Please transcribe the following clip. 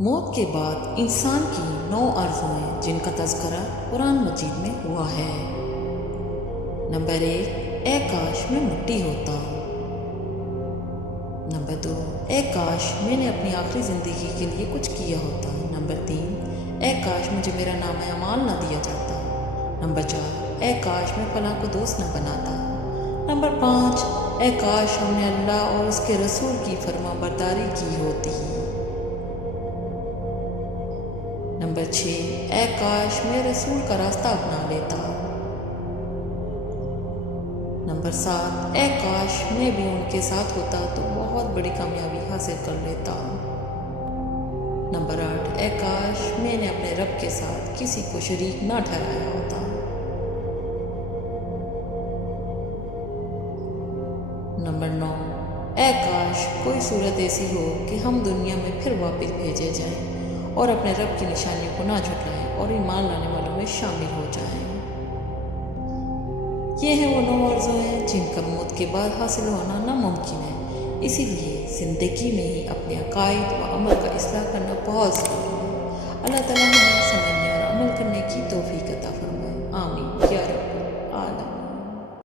موت کے بعد انسان کی 9 آرزوئیں جن کا تذکرہ قرآن مجید میں ہوا ہے۔ نمبر 1، اے کاش میں مٹی ہوتا۔ نمبر 2، اے کاش میں نے اپنی آخری زندگی کے لیے کچھ کیا ہوتا۔ نمبر 3، اے کاش مجھے میرا نام اعمال نہ دیا جاتا۔ نمبر 4، اے کاش میں فلاں کو دوست نہ بناتا۔ نمبر 5، اے کاش ہم نے اللہ اور اس کے رسول کی فرما برداری کی ہوتی۔ نمبر 6، اے کاش میں رسول کا راستہ اپنا لیتا۔ نمبر 7، اے کاش میں بھی ان کے ساتھ ہوتا تو بہت بڑی کامیابی حاصل کر لیتا۔ نمبر 8، اے کاش میں نے اپنے رب کے ساتھ کسی کو شریک نہ ٹھہرایا ہوتا۔ نمبر 9، اے کاش کوئی صورت ایسی ہو کہ ہم دنیا میں پھر واپس بھیجے جائیں اور اپنے رب کی نشانیوں کو نہ جھٹلائیں اور ایمان لانے والوں میں شامل ہو جائیں۔ یہ ہیں وہ 9 آرزوئیں جن کا موت کے بعد حاصل ہونا ناممکن ہے، اسی لیے زندگی میں ہی اپنے عقائد و عمل کا اصلاح کرنا بہت ضروری ہے۔ اللہ تعالیٰ ہمیں سمجھنے اور عمل کرنے کی توفیق عطا فرمائے، آمین یا رب العالمین۔